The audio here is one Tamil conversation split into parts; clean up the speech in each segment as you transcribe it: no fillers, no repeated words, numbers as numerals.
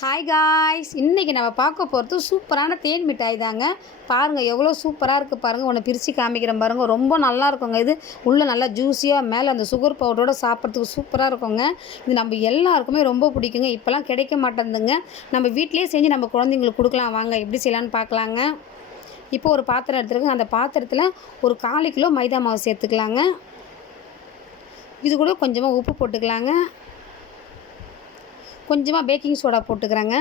ஹாய் காய்ஸ், இன்றைக்கி நம்ம பார்க்க போகிறது சூப்பரான தேன் மிட்டாய் தாங்க. பாருங்கள் எவ்வளோ சூப்பராக இருக்குது பாருங்கள். ஒன்று பிரித்து காமிக்கிறேன் பாருங்கள். ரொம்ப நல்லா இருக்குங்க. இது உள்ளே நல்லா ஜூஸியாக மேலே அந்த சுகர் பவுடரோடு சாப்பிட்றதுக்கு சூப்பராக இருக்குங்க. இது நம்ம எல்லாருக்குமே ரொம்ப பிடிக்குங்க. இப்போலாம் கிடைக்க மாட்டேங்குதுங்க. நம்ம வீட்டிலேயே செஞ்சு நம்ம குழந்தைங்களுக்கு கொடுக்கலாம். வாங்க எப்படி செய்யலான்னு பார்க்கலாங்க. இப்போ ஒரு பாத்திரம் எடுத்துருக்கேன். அந்த பாத்திரத்தில் ஒரு 1/4 கிலோ மைதா மாவு சேர்த்துக்கலாங்க. இது கூட கொஞ்சமாக உப்பு போட்டுக்கலாங்க. கொஞ்சமாக பேக்கிங் சோடா போட்டுக்கிறேங்க.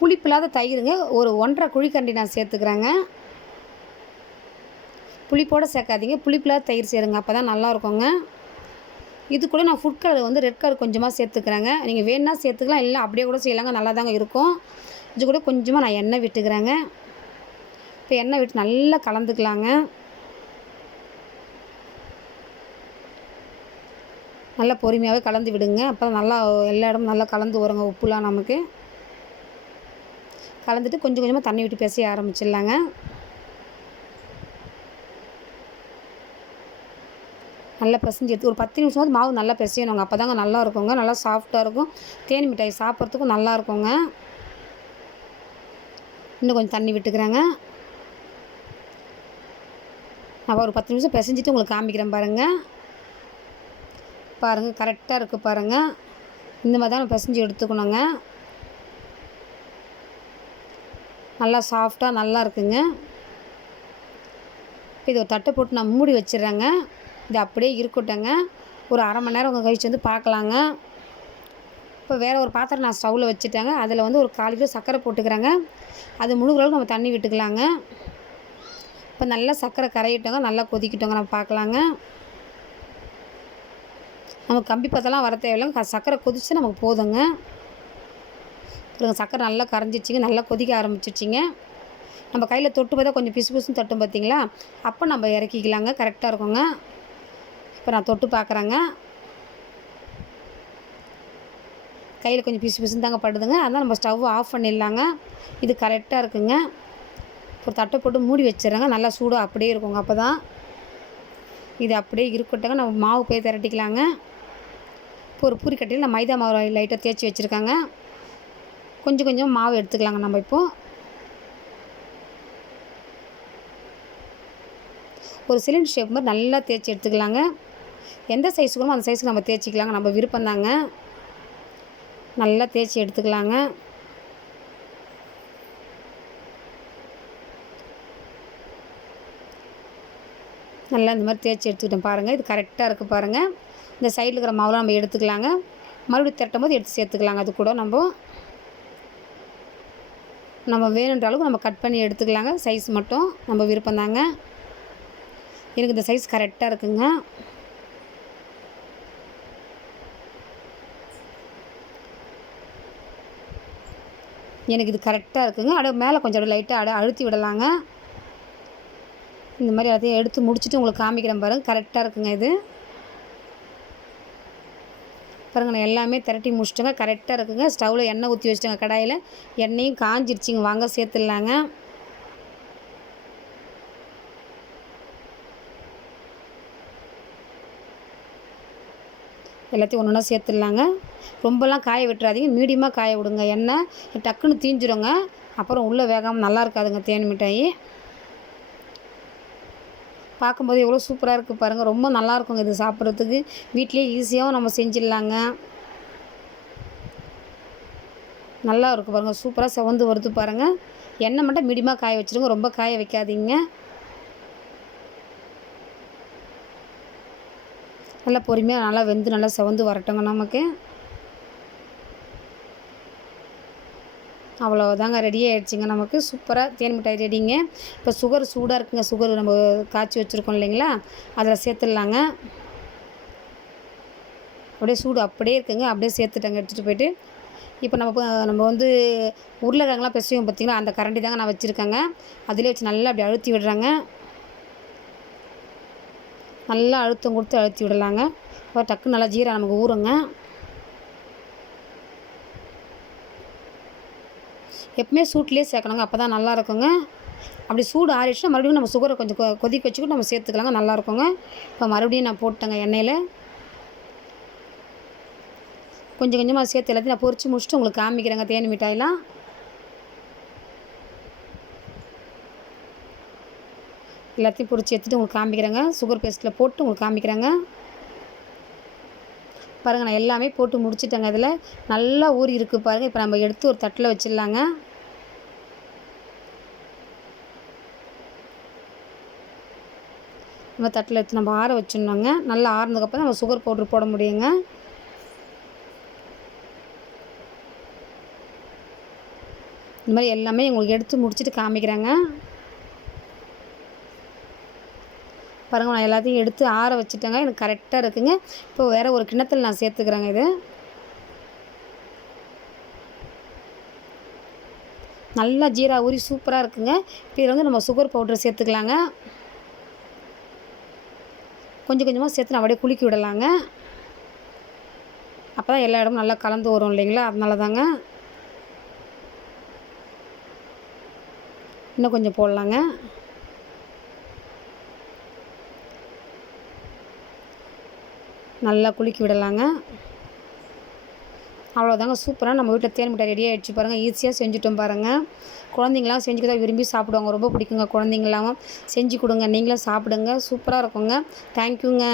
புளிப்பில்லாத தயிருங்க ஒரு 1.5 குழிக்கரண்டி நான் சேர்த்துக்கிறேங்க. புளிப்போடு சேர்க்காதீங்க, புளிப்பில்லாத தயிர் சேருங்க, அப்போ தான் நல்லாயிருக்குங்க. இது கூட நான் ஃபுட் கலர் வந்து ரெட் கலர் கொஞ்சமாக சேர்த்துக்கிறேங்க. நீங்கள் வேணுன்னா சேர்த்துக்கலாம், இல்லை அப்படியே கூட செய்யலாங்க, நல்லா தாங்க இருக்கும். இது கூட கொஞ்சமாக நான் எண்ணெய் விட்டுக்கிறேங்க. இப்போ எண்ணெய் விட்டு நல்லா கலந்துக்கலாங்க. நல்லா பொறுமையாகவே கலந்து விடுங்க. அப்போ நல்லா எல்லா இடமும் நல்லா கலந்து வருங்க. உப்புலாம் நமக்கு கலந்துட்டு கொஞ்சம் கொஞ்சமாக தண்ணி விட்டு பிசைய ஆரம்பிச்சிடலாங்க. நல்லா பிசைஞ்சு எடுத்து ஒரு 10 நிமிஷமாவது மாவு நல்லா பிசையணுங்க. அப்போ தாங்க நல்லா இருக்குங்க. நல்லா சாஃப்டாக இருக்கும். தேன் மிட்டாய் சாப்பிட்றதுக்கும் நல்லா இருக்குங்க. இன்னும் கொஞ்சம் தண்ணி விட்டுக்கிறேங்க. நான் ஒரு 10 நிமிஷம் பிசைஞ்சிட்டு உங்களுக்கு காமிக்கிறேன் பாருங்கள். பாருங்கள் கரெக்டாக இருக்குது பாருங்கள். இந்த மாதிரி தான் பிசைஞ்சு எடுத்துக்கணுங்க. நல்லா சாஃப்டாக நல்லா இருக்குங்க. இது ஒரு தட்டை போட்டு நான் மூடி வச்சிடுறேங்க. இது அப்படியே இருக்கட்டுங்க. ஒரு 1/2 மணி நேரம் உங்கள் கழிச்சு வந்து பார்க்கலாங்க. இப்போ வேறு ஒரு பாத்திரம் நான் ஸ்டவ்வில் வச்சுட்டேங்க. அதில் வந்து ஒரு 1/4 கிலோ சர்க்கரை போட்டுக்கிறேங்க. அது முழுகிற அளவுக்கு நம்ம தண்ணி விட்டுக்கலாங்க. இப்போ நல்லா சர்க்கரை கரையிட்டோங்க, நல்லா கொதிக்கிட்டோங்க, நம்ம பார்க்கலாங்க. நம்ம கம்பி பத்தெல்லாம் வர தேவையில்லைங்க. சர்க்கரை கொதிச்சு நமக்கு போதுங்க. சர்க்கரை நல்லா கரைஞ்சிச்சிங்க, நல்லா கொதிக்க ஆரம்பிச்சிச்சிங்க. நம்ம கையில் தொட்டு பார்த்தா கொஞ்சம் பிசு பிசுன்னு தட்டும் பார்த்தீங்களா, அப்போ நம்ம இறக்கிக்கலாங்க. கரெக்டாக இருக்குங்க. இப்போ நான் தொட்டு பார்க்குறேங்க. கையில் கொஞ்சம் பிசு பிசுன்னு தாங்க படுதுங்க. அதனால் நம்ம ஸ்டவ் ஆஃப் பண்ணிடலாங்க. இது கரெக்டாக இருக்குங்க. ஒரு தட்டை போட்டு மூடி வச்சிடுறேங்க. நல்லா சூடாக அப்படியே இருக்குங்க. அப்போ தான் இது அப்படியே இருக்கட்டுங்க. நம்ம மாவு போய் திரட்டிக்கலாங்க. இப்போ ஒரு பூரி கட்டியில் நான் மைதா மாவு லைட்டாக தேய்ச்சி வச்சுருக்காங்க. கொஞ்சம் கொஞ்சம் மாவு எடுத்துக்கலாங்க. நம்ம இப்போது ஒரு சிலிண்டர் ஷேப் மாதிரி நல்லா தேய்ச்சி எடுத்துக்கலாங்க. எந்த சைஸுக்கு அந்த சைஸுக்கு நம்ம தேய்ச்சிக்கலாங்க, நம்ம விருப்பம்தாங்க. நல்லா தேய்ச்சி எடுத்துக்கலாங்க. நல்லா இந்த மாதிரி தேய்ச்சி எடுத்துக்கிட்டேன் பாருங்கள். இது கரெக்டாக இருக்குது பாருங்கள். இந்த சைடில் இருக்கிற மாவுலாம் நம்ம எடுத்துக்கலாங்க. மறுபடியும் திரட்டும் போது எடுத்து சேர்த்துக்கலாங்க. அது கூட நம்ம வேணுன்ற அளவுக்கு நம்ம கட் பண்ணி எடுத்துக்கலாங்க. சைஸ் மட்டும் நம்ம விருப்பம்தாங்க. எனக்கு இந்த சைஸ் கரெக்டாக இருக்குங்க. எனக்கு இது கரெக்டாக இருக்குங்க. அப்படியே மேலே கொஞ்சம் லைட்டாக அப்படியே அழுத்தி விடலாங்க. இந்த மாதிரி அதையும் எடுத்து முடிச்சுட்டு உங்களுக்கு காமிக்கிறேன் பாருங்கள். கரெக்டாக இருக்குங்க. இது பாருங்கள், நான் எல்லாமே திரட்டி முடிச்சிட்டேங்க. கரெக்டாக இருக்குங்க. ஸ்டவ்வில் எண்ணெய் ஊற்றி வச்சிட்டேங்க. கடாயில் எண்ணெயும் காஞ்சிருச்சிங்க. வாங்க சேர்த்துடலாங்க. எல்லாத்தையும் ஒன்று ஒன்றா சேர்த்துடலாங்க. ரொம்பலாம் காய விட்டுறாதீங்க, மீடியமாக காய விடுங்க. எண்ணெய் டக்குன்னு தீஞ்சிடுங்க. அப்புறம் உள்ளே வேகாமல் நல்லா இருக்காதுங்க தேன் மிட்டாய். பார்க்கும்போது எவ்வளோ சூப்பராக இருக்குது பாருங்கள். ரொம்ப நல்லாயிருக்குங்க இது சாப்பிட்றதுக்கு. வீட்லேயே ஈஸியாகவும் நம்ம செஞ்சிடலாங்க. நல்லா இருக்குது பாருங்கள். சூப்பராக செவந்து வருது பாருங்கள். எண்ணெய் மட்டும் மீடியமாக காய வச்சுருங்க, ரொம்ப காய வைக்காதீங்க. நல்லா பொறுமையாக நல்லா வெந்து நல்லா செவந்து வரட்டுங்க நமக்கு. அவ்வளோதாங்க, ரெடியாக ஆகிடுச்சிங்க நமக்கு. சூப்பராக தேன் மிட்டாய் ரெடிங்க. இப்போ சுகர் சூடாக இருக்குங்க. சுகர் நம்ம காய்ச்சி வச்சுருக்கோம் இல்லைங்களா, அதில் சேர்த்துடலாங்க. அப்படியே சூடு அப்படியே இருக்குங்க. அப்படியே சேர்த்துட்டேங்க எடுத்துகிட்டு போய்ட்டு. இப்போ நம்ம வந்து உருளைக்கிழங்குலாம் பிசையும் பார்த்திங்களா, அந்த கரண்டி தாங்க நான் வச்சுருக்கேங்க. அதிலே வச்சு நல்லா அப்படி அழுத்தி விடுறாங்க. நல்லா அழுத்தம் கொடுத்து அழுத்தி விடலாங்க. அப்போ டக்குன்னு நல்லா ஜீரா நமக்கு ஊறுங்க. எப்பவுமே சூட்லேயே சேர்க்கணுங்க, அப்போ தான் நல்லா இருக்குங்க. அப்படி சூடு ஆறிடுச்சுன்னா மறுபடியும் நம்ம சுகரை கொஞ்சம் கொதிக்க வச்சுக்கிட்டு நம்ம சேர்த்துக்கலாங்க, நல்லாயிருக்குங்க. இப்போ மறுபடியும் நான் போட்டேங்க எண்ணெயில். கொஞ்சம் கொஞ்சமாக சேர்த்து எல்லாத்தையும் நான் பொரித்து முடிச்சுட்டு உங்களுக்கு காமிக்கிறேங்க தேன் மிட்டாயெலாம். எல்லாத்தையும் பொரித்து எடுத்துகிட்டு உங்களுக்கு காமிக்கிறேங்க. சுகர் பேஸ்ட்டில் போட்டு உங்களுக்கு காமிக்கிறேங்க. பாருங்கள் நான் எல்லாமே போட்டு முடிச்சிட்டேங்க. இதில் நல்லா ஊறி இருக்குது பாருங்கள். இப்போ நம்ம எடுத்து ஒரு தட்டில் வச்சிடலாங்க. நம்ம தட்டில் எடுத்து நம்ம ஆற வச்சிடணுங்க. நல்லா ஆறுனதுக்கப்புறம் நம்ம சுகர் பவுட்ரு போட முடியுங்க. இந்த மாதிரி எல்லாமே உங்களுக்கு எடுத்து முடிச்சுட்டு காமிக்கிறேங்க. பாருங்கள் நான் எல்லாத்தையும் எடுத்து ஆற வச்சுட்டேங்க. எனக்கு கரெக்டாக இருக்குங்க. இப்போ வேறு ஒரு கிண்ணத்தில் நான் சேர்த்துக்கிறேங்க. இது நல்லா ஜீரா ஊறி சூப்பராக இருக்குங்க. இப்போ இதில் வந்து நம்ம சுகர் பவுட்ரு சேர்த்துக்கலாங்க. கொஞ்சம் கொஞ்சமாக சேர்த்து நான் அப்படியே குலுக்கி விடலாங்க. அப்போ தான் எல்லா இடமும் நல்லா கலந்து வரும் இல்லைங்களா, அதனால தாங்க. இன்னும் கொஞ்சம் போடலாங்க. நல்லா குலுக்கி விடலாங்க. அவ்வளோதாங்க, சூப்பராக நம்ம வீட்டில் தேன் மிட்டாய் ரெடி ஆகிடுச்சு பாருங்கள். ஈஸியாக செஞ்சுட்டோம் பாருங்கள். குழந்தைங்களாம் செஞ்சுக்கிட்டா விரும்பி சாப்பிடுவாங்க. ரொம்ப பிடிக்குங்க குழந்தைங்களாம். செஞ்சு கொடுங்க, நீங்களும் சாப்பிடுங்க. சூப்பராக இருக்குங்க. தேங்க்யூங்க.